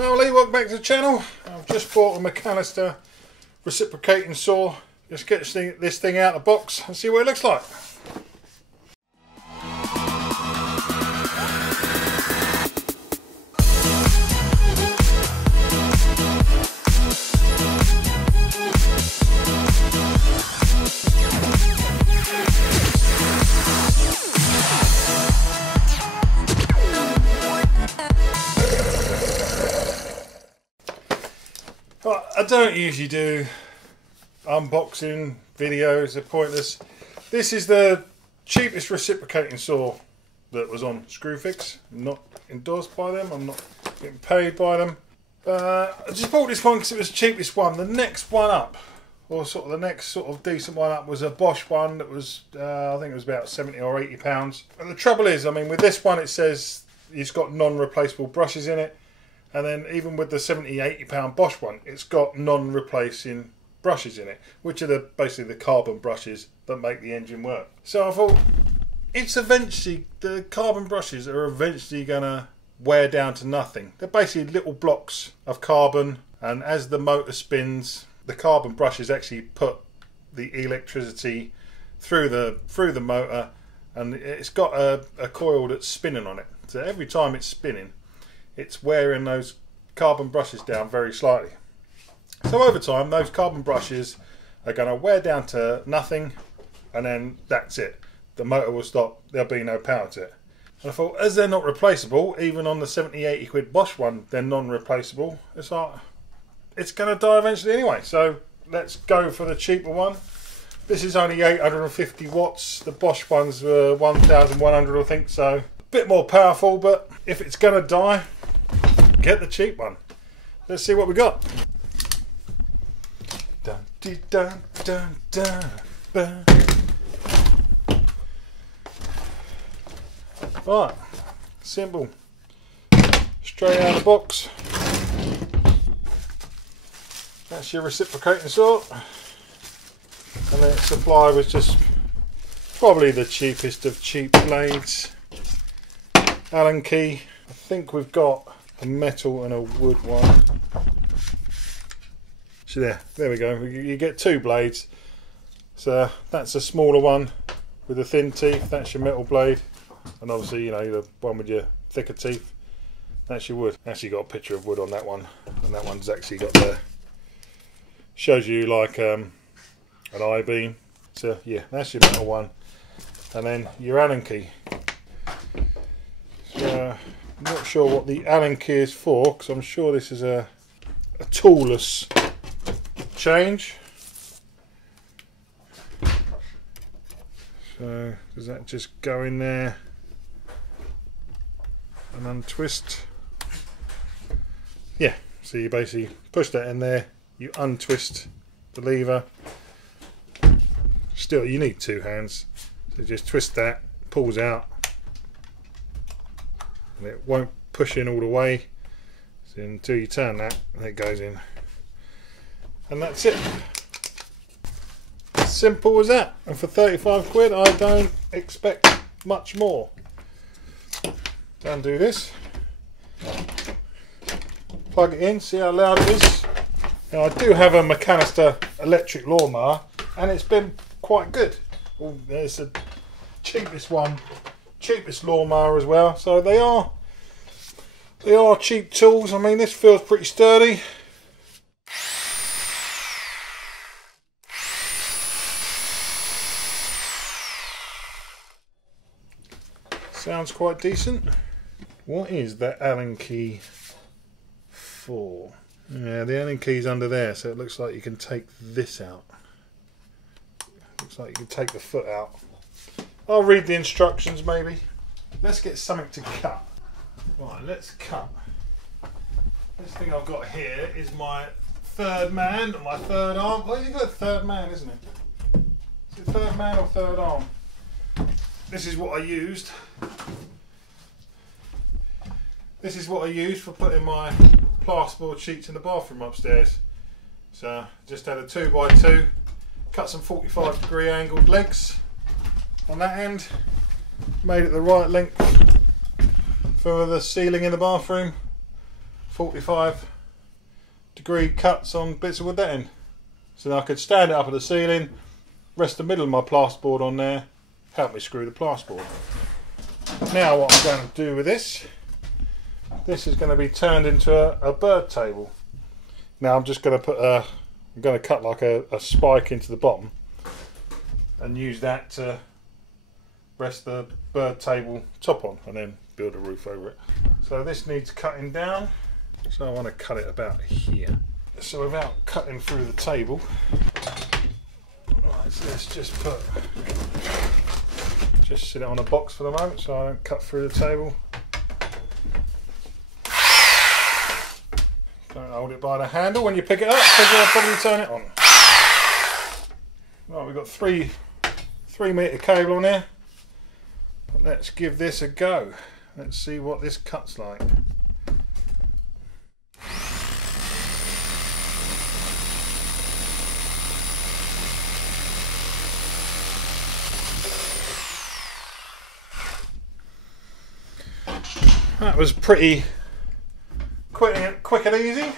Hello Lee, welcome back to the channel. I've just bought a Mac Allister Reciprocating Saw. Let's get this thing out of the box and see what it looks like. I don't usually do unboxing videos, they're pointless. This is the cheapest reciprocating saw that was on Screwfix. I'm not endorsed by them, I'm not getting paid by them. I just bought this one because it was the cheapest one. The next one up, or sort of the next sort of decent one up, was a Bosch one that was, I think it was about 70 or 80 pounds. And the trouble is, I mean, with this one it says it's got non-replaceable brushes in it. And then even with the 70-80 pound Bosch one, it's got non-replacing brushes in it, which are basically the carbon brushes that make the engine work. So I thought, the carbon brushes are eventually going to wear down to nothing. They're basically little blocks of carbon, and as the motor spins, the carbon brushes actually put the electricity through the motor, and it's got a coil that's spinning on it. So every time it's spinning, it's wearing those carbon brushes down very slightly. So over time, those carbon brushes are going to wear down to nothing, and then that's it. The motor will stop, there'll be no power to it. And I thought, as they're not replaceable, even on the 70-80 quid Bosch one, they're non-replaceable. It's like, it's going to die eventually anyway. So let's go for the cheaper one. This is only 850 watts. The Bosch ones were 1,100, I think, so a bit more powerful, but if it's going to die, get the cheap one. Let's see what we got. Dun, dee, dun, dun, dun, dun. Right, simple. Straight out of the box. That's your reciprocating saw. And the supply was just probably the cheapest of cheap blades. Allen key. I think we've got a metal and a wood one. So there we go. You get two blades. So that's a smaller one with the thin teeth. That's your metal blade, and obviously, you know, the one with your thicker teeth, that's your wood. Actually got a picture of wood on that one, and that one's actually got the, shows you like an I-beam. So yeah, that's your metal one, and then your Allen key. So I'm not sure what the Allen key is for, because I'm sure this is a toolless change. So does that just go in there and untwist? Yeah, so you basically push that in there, you untwist the lever. Still, you need two hands, so just twist that, pulls out, and it won't push in all the way, so until you turn that, and it goes in, and that's it. Simple as that. And for 35 quid, I don't expect much more. Undo this, plug it in, see how loud it is. Now I do have a Mac Allister electric lawnmower, and it's been quite good. It's the cheapest one, cheapest lawnmower as well, so they are cheap tools. I mean, this feels pretty sturdy. Sounds quite decent. What is that Allen key for? Yeah, the Allen key's under there, so it looks like you can take this out. Looks like you can take the foot out. I'll read the instructions maybe. Let's get something to cut. Right, let's cut. This thing I've got here is my third man, or my third arm. Well, you've got a third man, isn't it? Is it third man or third arm? This is what I used. This is what I used for putting my plasterboard sheets in the bathroom upstairs. So just had a 2x2, cut some 45-degree angled legs on that end, made it the right length for the ceiling in the bathroom, 45-degree cuts on bits of wood that in. So I could stand it up at the ceiling, rest the middle of my plasterboard on there, help me screw the plasterboard. Now what I'm going to do with this is going to be turned into a bird table. Now I'm just going to put I'm going to cut like a spike into the bottom and use that to rest the bird table top on and then build a roof over it. So this needs cutting down, so I want to cut it about here. So without cutting through the table, right, so let's just sit it on a box for the moment so I don't cut through the table. Don't hold it by the handle when you pick it up because you'll probably turn it on. Right, we've got 3 metre cable on here. But let's give this a go. Let's see what this cuts like. That was pretty quick and easy.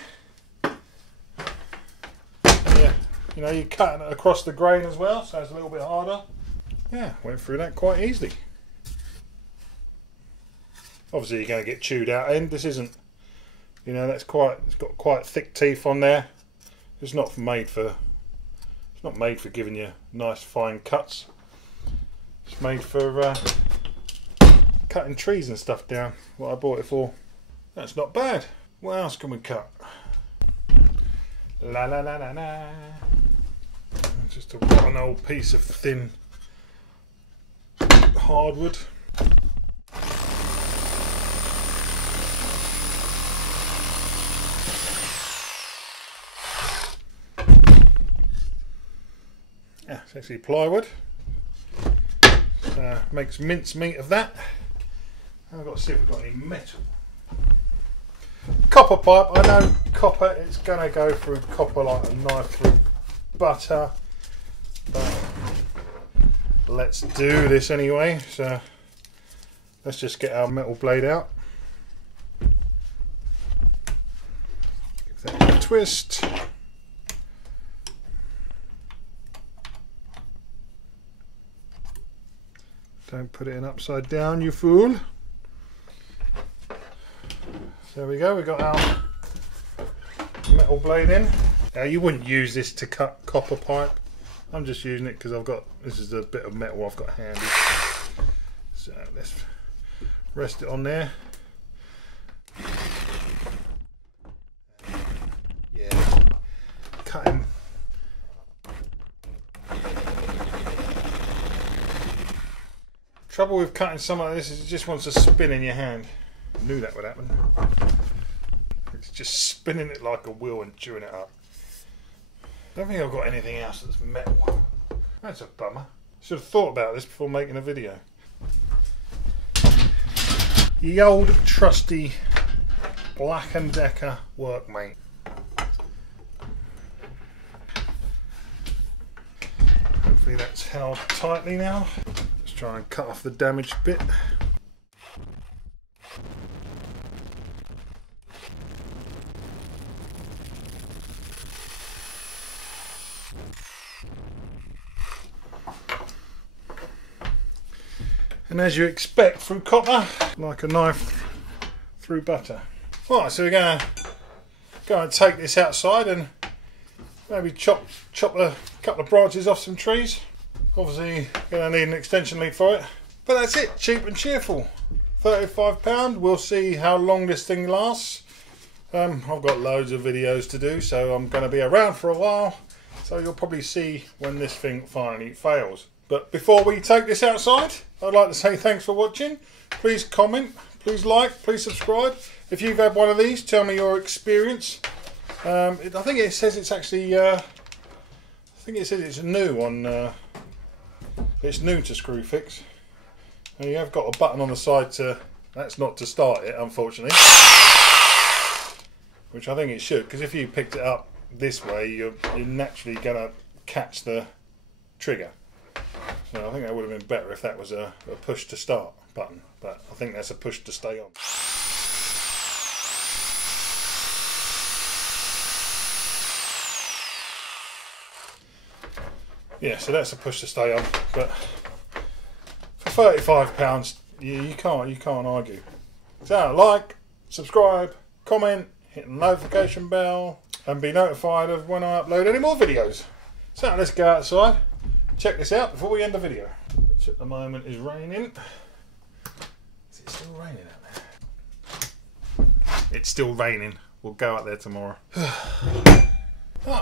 Yeah, you know, you're cutting it across the grain as well, so it's a little bit harder. Yeah, went through that quite easily. Obviously you're going to get chewed out end. This isn't, you know, it's got quite thick teeth on there. It's not made for giving you nice fine cuts. It's made for cutting trees and stuff down, what I bought it for. That's not bad. What else can we cut? La la la la la. Just one old piece of thin hardwood. Yeah, it's actually plywood. Makes mincemeat of that. I've got to see if we've got any metal. Copper pipe, I know copper, it's going to go through copper like a knife through butter. But let's do this anyway. So let's just get our metal blade out. Give that a twist. Don't put it in upside down, you fool. There we go, we've got our metal blade in. Now you wouldn't use this to cut copper pipe. I'm just using it because this is a bit of metal I've got handy. So let's rest it on there. Yeah, cutting. Trouble with cutting something like this is it just wants to spin in your hand. I knew that would happen. It's just spinning it like a wheel and chewing it up. I don't think I've got anything else that's metal. That's a bummer. Should have thought about this before making a video. The old trusty Black & Decker workmate. Hopefully that's held tightly now. Let's try and cut off the damaged bit. And as you expect through copper, like a knife through butter. Right, so we're going to go and take this outside and maybe chop a couple of branches off some trees. Obviously going to need an extension lead for it. But that's it, cheap and cheerful. £35. We'll see how long this thing lasts. I've got loads of videos to do, so I'm going to be around for a while. So you'll probably see when this thing finally fails. But before we take this outside, I'd like to say thanks for watching. Please comment, please like, please subscribe. If you've had one of these, tell me your experience. I think it says it's actually, I think it says it's new on, it's new to Screwfix. And you have got a button on the side to, that's not to start it, unfortunately. Which I think it should, because if you picked it up this way, you're naturally going to catch the trigger. So I think that would have been better if that was a push to start button, but I think that's a push to stay on. Yeah, so that's a push to stay on, but for £35, you can't argue. So like, subscribe, comment, hit the notification bell, and be notified of when I upload any more videos. So let's go outside, check this out before we end the video, which at the moment is raining. Is it still raining out there? It's still raining. We'll go out there tomorrow.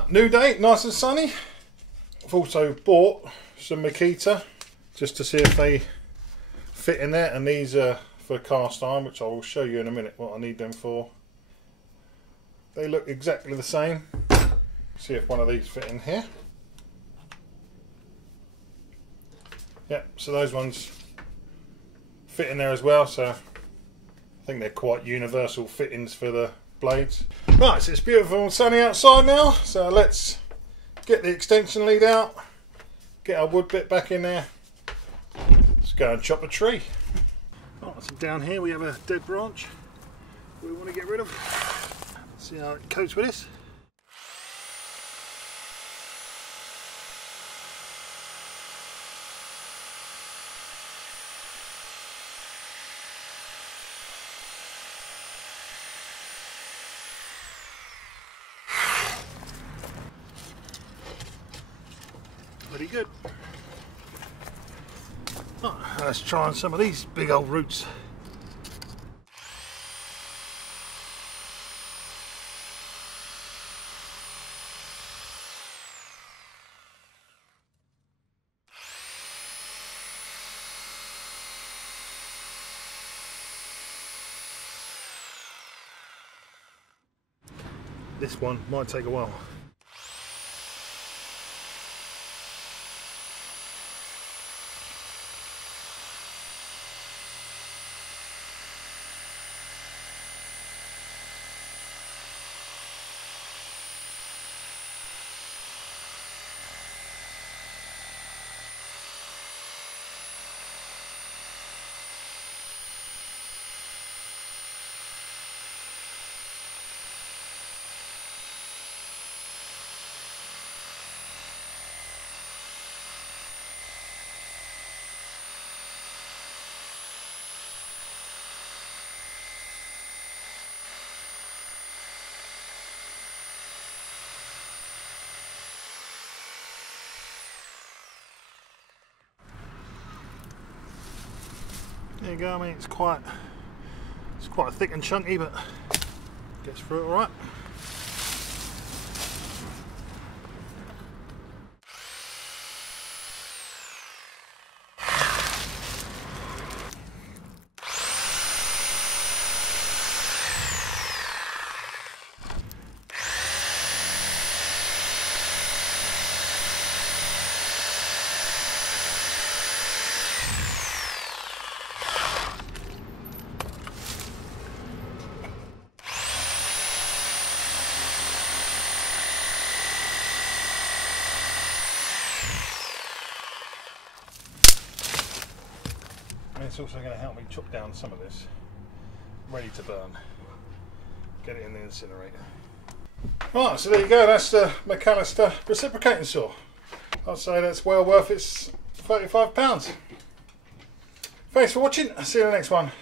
New day, nice and sunny. I've also bought some Makita just to see if they fit in there, and these are for cast iron, which I will show you in a minute what I need them for. They look exactly the same. See if one of these fit in here. Yeah, so those ones fit in there as well, so I think they're quite universal fittings for the blades. Right, so it's beautiful and sunny outside now, so let's get the extension lead out, get our wood bit back in there. Let's go and chop a tree. Right, so down here we have a dead branch we want to get rid of. See how it copes with this. Pretty good. Right, let's try on some of these big old roots. This one might take a while. There you go. I mean, it's quite thick and chunky, but gets through it all right. It's also going to help me chop down some of this, ready to burn. Get it in the incinerator. Right, so there you go, that's the Mac Allister Reciprocating Saw. I'd say that's well worth its £35. Thanks for watching, I'll see you in the next one.